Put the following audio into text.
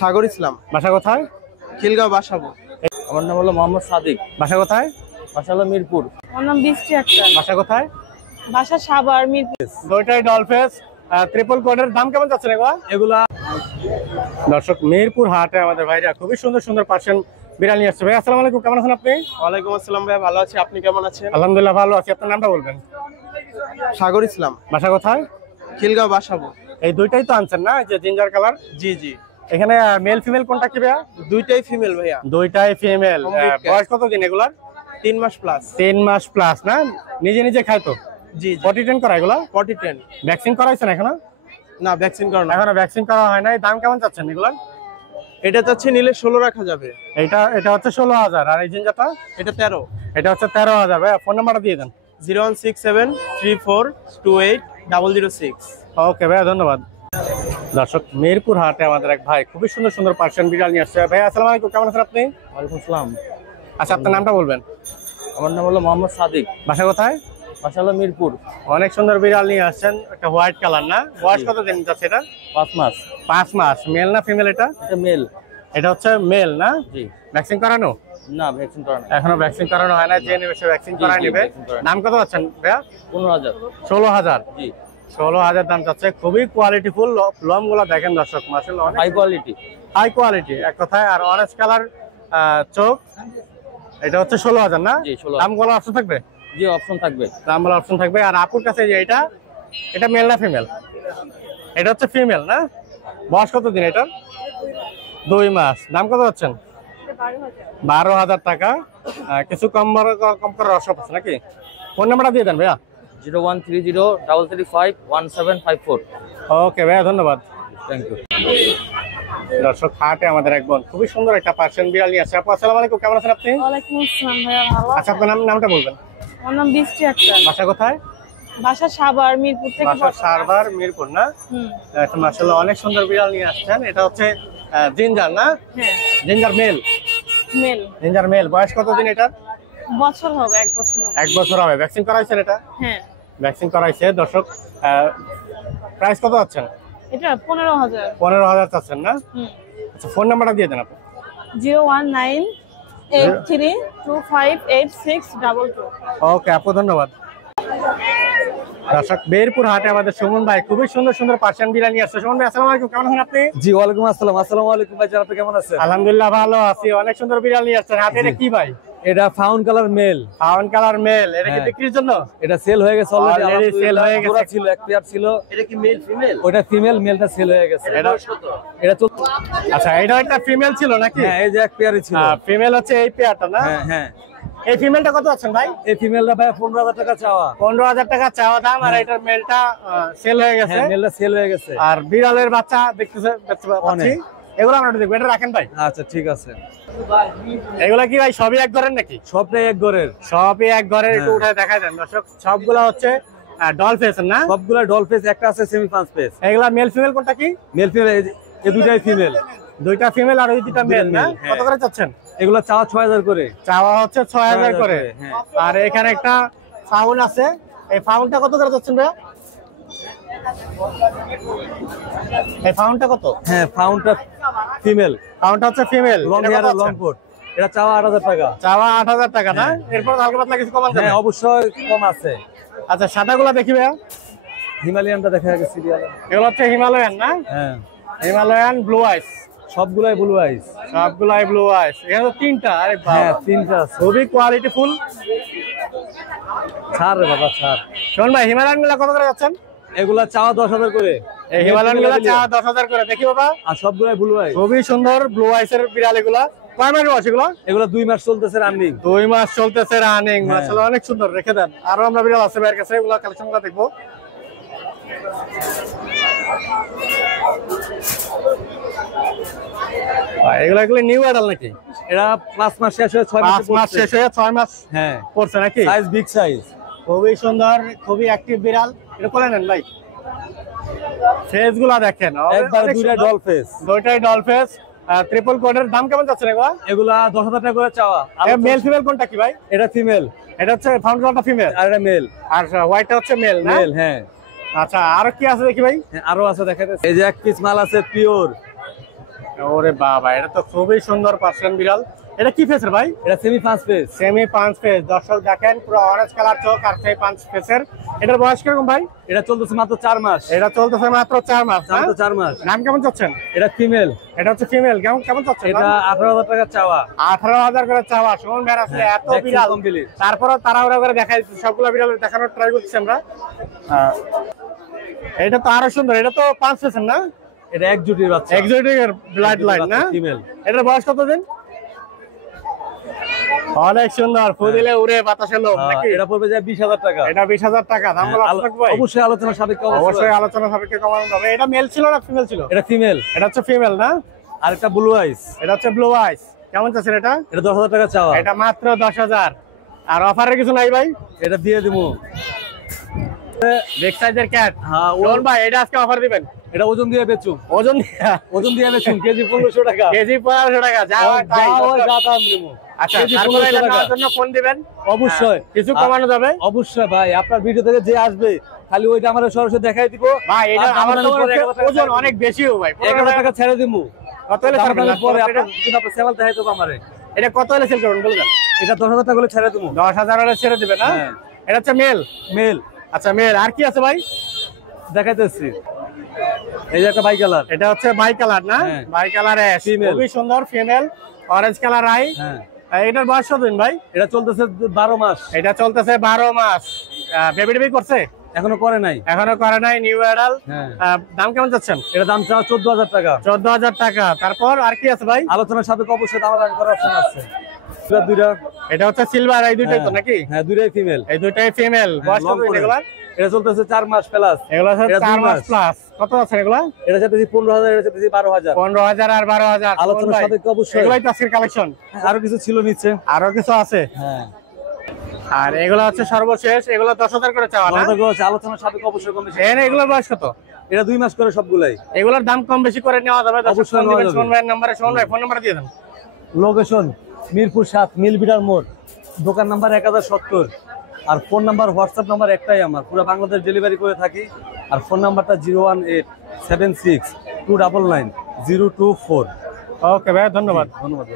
সাগর ইসলাম। বাসা কোথায়? খিলগাঁও বাসাবো। আমার নাম হলো মোহাম্মদ সাদিক। বাসা কোথায়? বাসা হলো মিরপুর। আমার নাম বৃষ্টি আক্তার। বাসা কোথায়? বাসা সাভার মিরপুর। দুইটাই ডলফেস ট্রিপল কোডের দাম কেমন যাচ্ছে এগুলা? দর্শক, মিরপুর হাটে আমাদের ভাইরা খুবই সুন্দর সুন্দর পার্সিয়ান বিড়াল নিয়ে আসছে। ভাই আসসালামু আলাইকুম, কেমন আছেন আপনি? ওয়ালাইকুম আসসালাম ভাই, ভালো আছি, আপনি কেমন আছেন? আলহামদুলিল্লাহ ভালো আছি। আপনার নামটা বলবেন? সাগর ইসলাম। বাসা কোথায়? খিলগাঁও বাসাবো। এই দুইটাই তো আনছেন না, এই যে জিঞ্জার কালার? জি জি। এখানে মেল ফিমেল কোনটা কি ভাইয়া? দুইটাই ফিমেল ভাইয়া। দুইটাই ফিমেল। বয়স কত দিন এগুলার? 3 মাস প্লাস। 3 মাস প্লাস না? নিজে নিজে খায় তো? জি জি। পটি ট্রেন করা এগুলা? Potty train. ভ্যাকসিন করাইছেন এখনো? না, ভ্যাকসিন করানো। এখনো ভ্যাকসিন করা হয় নাই। দাম কেমন চাচ্ছেন এগুলার? এটা চাচ্ছে নিলে 16 রাখা যাবে। এটা হচ্ছে 16,000। আর এই জিঞ্জারটা? এটা 13। এটা হচ্ছে 13,000। ভাই ফোন নাম্বারটা দিয়ে দেন। 016734006। ওকে ভাইয়া, ধন্যবাদ। দর্শক, মিরপুর হাটে আমাদের এক ভাই খুবই সুন্দর সুন্দর পার্সিয়ান বিড়াল নিয়ে আসছে। ভাই আসসালামু আলাইকুম, কেমন আছেন আপনি? ওয়ালাইকুম আসসালাম। আচ্ছা, আপনার নামটা বলবেন? আমার নাম হলো মোহাম্মদ সাদিক। বাসা কোথায়? বাসা হলো মিরপুর। অনেক সুন্দর বিড়াল নিয়ে আসছেন, একটা হোয়াইট কালার না? বয়স কত দিন যাচ্ছে এটা? 5 মাস। 5 মাস। মেল না ফিমেল এটা? এটা মেল। এটা হচ্ছে মেল না? জি। ভ্যাকসিন করানো? না, ভ্যাকসিন করানো। এখনো ভ্যাকসিন করানো হয় না, যে নেবে সে ভ্যাকসিন করায় নেবে। দাম কত যাচ্ছেন ভাইয়া? 15,000। 16,000। জি। 16,000 দাম যাচ্ছে। খুবই কোয়ালিটি ফুল লম গুলা দেখেন দর্শক, মাশাআল্লাহ হাই কোয়ালিটি। হাই কোয়ালিটি এক কথায়। আর অরেঞ্জ কালার চোখ। এটা হচ্ছে 16,000 না? জি, 16,000। দাম বলা অপশন থাকবে? জি, অপশন থাকবে। দাম বলা অপশন থাকবে। আর আপুর কাছে যে এটা মেল না ফিমেল? এটা হচ্ছে ফিমেল না? বয়স কত দিন এটা? 2 মাস। দাম কত যাচ্ছেন? 12,000 টাকা। কিছু কম করার অপশন আছে নাকি? ফোন নাম্বারটা দিয়ে দেন ভাইয়া। 013033511754। ওকে ভাইয়া, ধন্যবাদ। Thank you. দর্শক, হাটে আমাদের একজন খুবই সুন্দর একটা পার্সিয়ান বিড়াল নিয়ে আসছে। আপু আসসালামু আলাইকুম, কেমন আছেন আপনি? ওয়ালাইকুম আসসালাম ভাইয়া, ভালো আচ্ছা, আপনার নামটা বলবেন? আমার নাম বৃষ্টি আক্তার। বাসা কোথায়? বাসা সাভার মিরপুর থেকে। বাসা সাভার মিরপুর না? হুম। এটা মাশাআল্লাহ অনেক সুন্দর বিড়াল নিয়ে আসছেন। এটা হচ্ছে জিঞ্জার না? হ্যাঁ, ginger male. Male. Ginger male. বয়স কত দিন এটার? বছর হবে, 1 বছর হবে। 1 বছর হবে। ভ্যাকসিন করাইছেন এটা? হ্যাঁ। ভ্যাকসিন করাইছে। দর্শক, প্রাইস কত আছেন? এটা 15,000। 15,000 চাচ্ছেন না? হুম। আচ্ছা, ফোন নাম্বারটা দিয়ে দেন আপনি। 01983258622। ওকে আপু, ধন্যবাদ। দর্শক, মিরপুর হাটে আমাদের সুমন ভাই খুবই সুন্দর সুন্দর পার্সিয়ান বিড়াল নিয়ে আসছে। সুমন ভাই আসসালামু আলাইকুম, কেমন আছেন আপনি? জি, ওয়ালাইকুম আসসালাম। আসসালামু আলাইকুম ভাই, আপনি কেমন আছেন? আলহামদুলিল্লাহ ভালো আছি। অনেক সুন্দর বিড়াল নিয়ে আসছেন। হাতে এটা কি ভাই? এটা found colour male. Found colour male. এটা কি বিক্রির জন্য? এটা সেল হয়ে গেছে অলরেডি। সেল হয়ে গেছে। ছিল, এক পেয়ার ছিল। এটা কি মেল ফিমেল? ওটা ফিমেল, মেলটা সেল হয়ে গেছে। এটা আচ্ছা, এটা একটা ফিমেল ছিল নাকি? হ্যাঁ, এই যে এক পেয়ারই ছিল। ফিমেল হচ্ছে এই পেয়ারটা না? হ্যাঁ হ্যাঁ। এই ফিমেলটা কত আছেন ভাই? এই ফিমেলটা ভাই 15,000 টাকা চাওয়া। 15,000 টাকা চাওয়া দাম। আর এটার মেলটা সেল হয়ে গেছে। হ্যাঁ, মেলটা সেল হয়ে গেছে। আর বিড়ালের বাচ্চা দেখতে পাচ্ছি। এগুলো আমরা দেখবো, এটা রাখেন ভাই। আচ্ছা, ঠিক আছে। এগুলা কি ভাই সবই এক ঘরের নাকি? সবটাই এক ঘরের। সবই এক ঘরের। একটু উঠায় দেখা দেন দর্শক। সবগুলা হচ্ছে ডল ফেস না? সবগুলা ডল ফেস, একটা আছে সেমি পাঁচ ফেস। এগুলা মেল ফিমেল কোনটা কি? মেল ফিমেল, এই দুটাই ফিমেল। দুইটা ফিমেল আর ওই দুইটা মেল না? কত করে চাচ্ছেন? এগুলা চাওয়া 6,000 করে। চাওয়া হচ্ছে 6,000 করে। হ্যাঁ। আর এখানে একটা ফাউল আছে, এই ফাউলটা কত করে চাচ্ছেন ভাইয়া? এই ফাউলটা কত? হ্যাঁ, ফাউন্ডটা ফিমেল। ফাউলটা হচ্ছে female. Long hair long coat. এটা চাওয়া 8,000 টাকা। চাওয়া 8,000 টাকা না? এরপর হালকা পাতলা কিছু কমান যাবে? হ্যাঁ, অবশ্যই কম আছে। আচ্ছা, সাদাগুলা দেখি ভাইয়া। হিমালয়ানটা দেখা গেছে সিরিয়ালে। এগুলো হচ্ছে হিমালয়ান না? হ্যাঁ, হিমালয়ান ব্লু আইস। সবগুলাই ব্লু আইস। সবগুলাই ব্লু আইস। এখানে তো 3টা। আরে হ্যাঁ, বাবা, 3টা আছে। খুবই কোয়ালিটি ফুল। ছাড় রে বাবা, ছাড়। শোন ভাই, হিমালয়ান গুলা কত করে যাচ্ছেন? এগুলা চাওয়া 10,000 করে। এই হিমালয়ান গুলা চাওয়া 10,000 করে। দেখি বাবা। আর সবগুলাই ব্লু আইস। খুবই সুন্দর ব্লু আইসের বিড়াল এগুলা। কয় মাস বয়স এগুলো? এগুলা 2 মাস চলতেছে রানিং। 2 মাস চলতেছে রানিং। মাশাআল্লাহ অনেক সুন্দর। রেখে দেন। আরো আমরা বিড়াল আছে ভাইয়ের কাছে, এগুলা কালেকশন গুলা দেখবো। এগুলো নিউ অ্যাডাল নাকি? এরা 5 মাস শেষ হয়ে 6 মাস। 5 মাস শেষ হয়ে 6 মাস হ্যাঁ পড়ছে নাকি? Size big size. খুবই সুন্দর, খুবই অ্যাক্টিভ বিড়াল। এটা কোলে নেন ভাই। ফেস গুলা দেখেন, একবার দুইটা ডল ফেস। দুইটাই ডল ফেস। ট্রিপল কোডের দাম কেমন যাচ্ছে এগুলা? এগুলা 10,000 টাকা করে চাওয়া। মেল ফিমেল কোনটা কি ভাই? এটা ফিমেল। এটা হচ্ছে ফাউন্ডারটা ফিমেল আর এটা মেল। আর হোয়াইটটা হচ্ছে মেল না? মেল, হ্যাঁ। আচ্ছা, আর কি আছে দেখি ভাই? আরো আছে দেখাতে। এই যে এক পিস মাল আছে পিওর। ওরে বাবা, এটা তো খুবই সুন্দর পার্সিয়ান বিড়াল। এটা কি ফেসের ভাই? এটা সেমি 5 পেস। Semi 5 face. দর্শক দেখেন পুরো অরেঞ্জ কালার চোখ আর সেই 5 ফেসের। এটার বয়স কিরকম ভাই? এটা চলতেছে মাত্র 4 মাস। এটা চলতেছে মাত্র 4 মাস। মাত্র 4 মাস। নাম কেমন চাচ্ছেন? এটা ফিমেল। এটা হচ্ছে ফিমেল। কেমন চাচ্ছেন? এটা 18,000 টাকা চাওয়া। 18,000 করে চাওয়া। সুমন ভাই আসলে এত vaccine বিড়াল complete। তারপরে তাড়াহুড়া করে দেখাই সবগুলো বিড়াল দেখানোর ট্রাই করছি আমরা। এটা তো আরো সুন্দর। এটা তো 5 ফেসের না? এটা এক জুটির বাচ্চা। এক্সোটিক এর ব্লাড লাইন না? ফিমেল। এটার বয়স কত দিন? অনেক সুন্দর। ফুদিলে উড়ে বাতাসে লোক নাকি? এটা পড়বে যে 20,000 টাকা। এটা 20,000 টাকা। দাম বলা ভাই? অবশ্যই আলোচনা সাপেক্ষে অবশ্যই আলোচনা সাপেক্ষে কমানো যাবে। এটা মেল ছিল না ফিমেল ছিল? এটা ফিমেল। এটা হচ্ছে ফিমেল না? আর একটা ব্লু আইস। এটা হচ্ছে ব্লু আইস। কেমন চাচ্ছেন এটা? এটা 10,000 টাকা চাওয়া। এটা মাত্র 10,000। আর অফারের কিছু নাই ভাই? এটা দিয়ে দিমু। বিগ সাইজের ক্যাট। হ্যাঁ, ওর ভাই এটা আজকে অফার দিবেন? এটা ওজন দিয়ে বেচুম। ওজন ওজন দিয়ে বেচুম কেজি 1500 টাকা। কেজি 1500 টাকা। যা হয় তাই। যা দাম দিমু। আচ্ছা, কেজি তারপরে 1500 এটা টাকা। নেওয়ার জন্য ফোন দিবেন? অবশ্যই কিছু কমানো যাবে? অবশ্যই ভাই, আপনার ভিডিও থেকে যে আসবে খালি ওইটা আমরা সরাসরি দেখাই দিব। ভাই এটা আর আমার তো দামাদামি করে 11,000 টাকা ওজন অনেক বেশিও ভাই। 11,000 টাকা ছেড়ে দিমু। কত হলে ছাড়বেন? দামাদামি পরে আপনার কিন্তু আপনার সেল দেখাই দেব আমারে। এটা কত হলে সেল করবেন বলে দেন? এটা 10,000 টাকা করে ছেড়ে দিমু। 10,000 হলে ছেড়ে দিবেন না? হ্যাঁ। এটা হচ্ছে মেল। মেল। আচ্ছা মেল। আর কি আছে ভাই? দেখাইতেছি। এই যে একটা বাই কালার। এটা হচ্ছে বাই কালার না? হ্যাঁ। Bicolour ash. Female। খুবই সুন্দর ফিমেল। Orange colour I. হ্যাঁ। এটার বয়স কত দিন ভাই? এটা চলতেছে 12 মাস। এটা চলতেছে 12 মাস। বেবি টেবি করছে? এখনো করে নাই। এখনো করে নাই। New adult. হ্যাঁ। দাম কেমন চাচ্ছেন? এটা দাম চাওয়া 14,000 টাকা। 14,000 টাকা। তারপর আর কি আছে ভাই? আলোচনার সাপেক্ষে অবশ্যই দামাদামি করার অপশন আছে। দুইটা। এটা হচ্ছে সিলভার। এই দুইটাই তো নাকি? হ্যাঁ, দুইটাই ফিমেল। এই দুইটাই ফিমেল। বয়স কত দিন এগুলা? এটা চলতেছে 4 মাস প্লাস। এগুলা হচ্ছে এটা 4 2 মাস মাস। প্লাস। কত আছে এগুলা? এটা চাইতেছি 15,000, এটা চাইতেছি 12,000। 15,000 আর 12,000। আলোচনার সাপেক্ষে অবশ্যই। এগুলাই তো আজকের কালেকশন? আরো কিছু ছিল নিচে। আরো কিছু আছে? হ্যাঁ। আর এগুলো হচ্ছে সর্বশেষ। এগুলো 10,000 করে চাওয়া না? আলোচনার সাপেক্ষে অবশ্যই কম বেশি। এগুলোর বয়স কত? এটা 2 মাস করে সবগুলাই। এগুলোর দাম কম বেশি করে নেওয়া যাবে? অবশ্যই নেওয়া যাবে। সুমন ভাইয়ের নাম্বারে, সুমন ভাই ফোন নাম্বার দিয়ে দেন। লোকেশন মিরপুর 7 মিলবিটার মোড়, দোকান নাম্বার 1070। আর ফোন নাম্বার হোয়াটসঅ্যাপ নাম্বার একটাই আমার, পুরো বাংলাদেশ ডেলিভারি করে থাকি। আর ফোন নাম্বারটা 01876299024। ওকে ভাই, ধন্যবাদ। ধন্যবাদ।